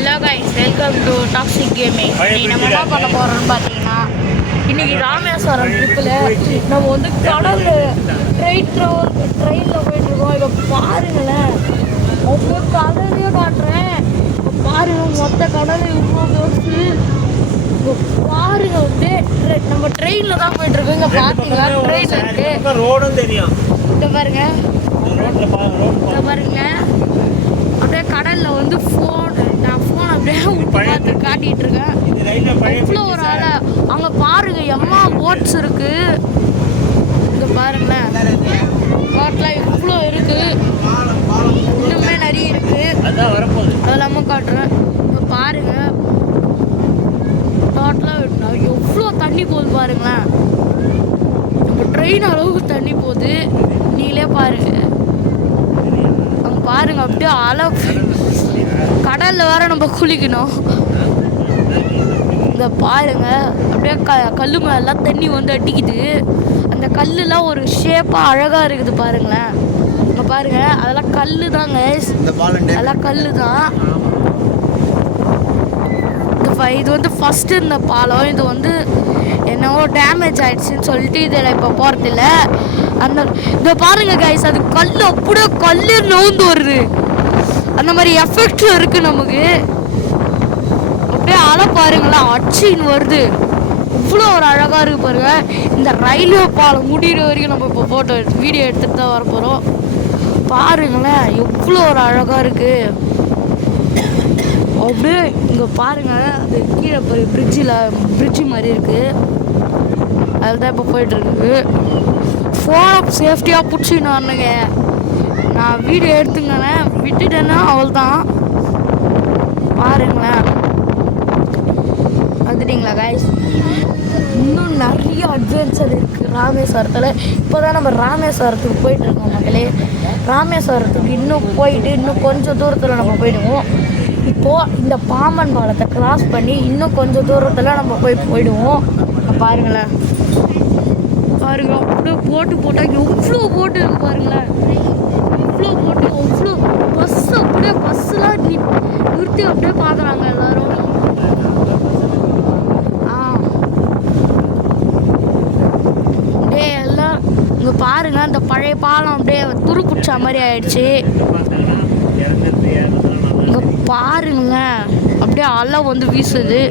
Hello guys, welcome to toxic gaming. நம்ம என்ன பண்ண போகிறோம்னு பார்த்தீங்கன்னா, இன்றைக்கி ராமேஸ்வரம் ட்ரிப்பில் நம்ம வந்து கடலில் ட்ரெயினில் போயிட்டுருக்கோம். இதை பாருங்களேன், ஒவ்வொரு கடலையும் காட்டுறேன். பாருங்க, மொத்த கடலை இவ்வளோ தோற்று பாருங்க. வந்து நம்ம ட்ரெயினில் தான் போயிட்டுருக்கோம். இங்கே பார்த்தீங்களா ட்ரெயின் இருக்குது, ரோடும் தெரியும். இங்கே பாருங்க, இங்கே பாருங்க. அப்படியே கடலில் வந்து நான் ஃபோன் அப்படியே பார்த்து காட்டிகிட்டு இருக்கேன். இவ்வளோ ஒரு ஆள் அங்கே பாருங்க, எம்மா போட்ஸ் இருக்கு. இங்கே பாருங்களேன், போட்டில் இவ்வளோ இருக்கு, இன்னுமே நிறைய இருக்கு. அதெல்லாம காட்டுறேன். இப்போ பாருங்க, டோட்டலாக எவ்வளோ தண்ணி போகுது பாருங்களேன். நம்ம ட்ரெயின் அளவுக்கு தண்ணி போகுது, நீங்களே பாருங்க. அங்கே பாருங்க, அப்படியே அலை கடலில் வேற நம்ம குளிக்கணும். இங்கே பாருங்க, அப்படியே கல் மேலாம் தண்ணி வந்து அடிக்குது. அந்த கல்லுலாம் ஒரு ஷேப்பாக அழகாக இருக்குது பாருங்களேன். இங்கே பாருங்க, அதெல்லாம் கல் தாங்க, அதெல்லாம் கல் தான். இது வந்து ஃபஸ்ட்டு இந்த பாலம், இது வந்து என்னவோ டேமேஜ் ஆகிடுச்சின்னு சொல்லிட்டு இதில் இப்போ போகிறதில்ல. அந்த இதை பாருங்க கைஸ், அது கல் அப்படியே கல் நவுந்து வருது. அந்த மாதிரி எஃபெக்டும் இருக்குது நமக்கு. அப்படியே அலை பாருங்களேன், அச்சின்னு வருது. இவ்வளோ ஒரு அழகாக இருக்குது பாருங்க. இந்த ரயில்வே பாலம் முடிகிற வரைக்கும் நம்ம இப்போ ஃபோட்டோ வீடியோ எடுத்துகிட்டு தான் வரப்போகிறோம். பாருங்களேன், எவ்வளோ ஒரு அழகாக இருக்குது. அப்படியே இங்கே பாருங்கள், அது கீழே போய் பிரிட்ஜு மாதிரி இருக்குது. அதில் தான் இப்போ போயிட்டுருக்கு. ஃபோனை சேஃப்டியாக பிடிச்சினானுங்க. நான் வீடியோ எடுத்துங்கண்ணே, விட்டுட்டேன்னா அவள் தான். பாருங்களேன், வந்துட்டிங்களா கைஸ்? இன்னும் நிறைய அட்வென்ச்சர் இருக்குது ராமேஸ்வரத்தில். இப்போ தான் நம்ம ராமேஸ்வரத்துக்கு போயிட்டுருக்கோம் மக்களே. ராமேஸ்வரத்துக்கு இன்னும் கொஞ்சம் தூரத்தில் நம்ம போயிடுவோம். இப்போது இந்த பாம்பன் பாலத்தை கிராஸ் பண்ணி இன்னும் கொஞ்சம் தூரத்தில் நம்ம போயிடுவோம். பாருங்களேன், பாருங்க, அப்படியே போட்டு போட்டால் எவ்வளோ போட்டு இருக்கு பாருங்களேன். இவ்வளோ போட்டு எவ்வளோ பஸ்ஸு, அப்படியே பஸ்ஸெலாம் நிறுத்தி அப்படியே பார்க்குறாங்க எல்லோரும். அப்படியே எல்லாம் இங்கே பாருங்கள், அந்த பழைய பாலம் அப்படியே துரு பிடிச்ச மாதிரி ஆயிடுச்சு. இங்கே பாருங்களேன், அப்படியே அலை வந்து வீசுது.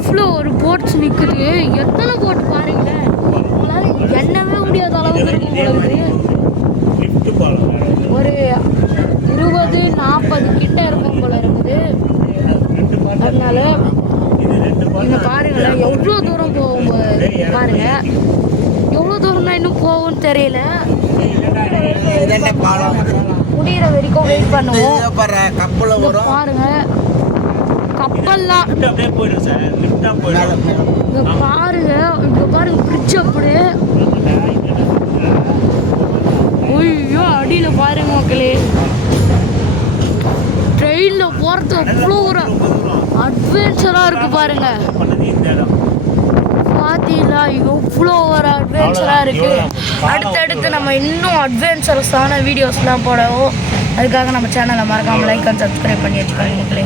இவ்வளோ ஒரு போட்ஸ் நிற்குது. எத்தனை போட்டு பாருங்களேன், உங்களால் எண்ணவே முடியாத அளவுக்கு இருக்கும். ஒரு 20-40 கிட்ட இருக்கும் போல இருக்குது. அதனால இங்கே பாருங்களேன், எவ்வளோ தூரம் போகும் பாருங்க. எவ்வளோ தூரம் தான் இன்னும் போகும்னு தெரியல. முடிகிற வரைக்கும் வெயிட் பண்ணுவோம். பாருங்க, கப்பல்லாம் பாருங்க, இங்க பாருங்க பிரிட்ஜ் அப்படியே. ஐயோ, அடியில் பாருங்க மக்களே, ட்ரெயினில் போகிறது அவ்வளோ ஒரு அட்வென்ச்சராக இருக்குது பாருங்க. பார்த்தீங்களா, இவ்வளோ ஒரு அட்வென்ச்சராக இருக்குது. அடுத்தடுத்து நம்ம இன்னும் அட்வென்ச்சரஸான வீடியோஸ்லாம் போடவும், அதுக்காக நம்ம சேனலை மறக்காமல் லைக் அண்ட் சப்ஸ்கிரைப் பண்ணி வச்சுக்கோங்க மக்களே.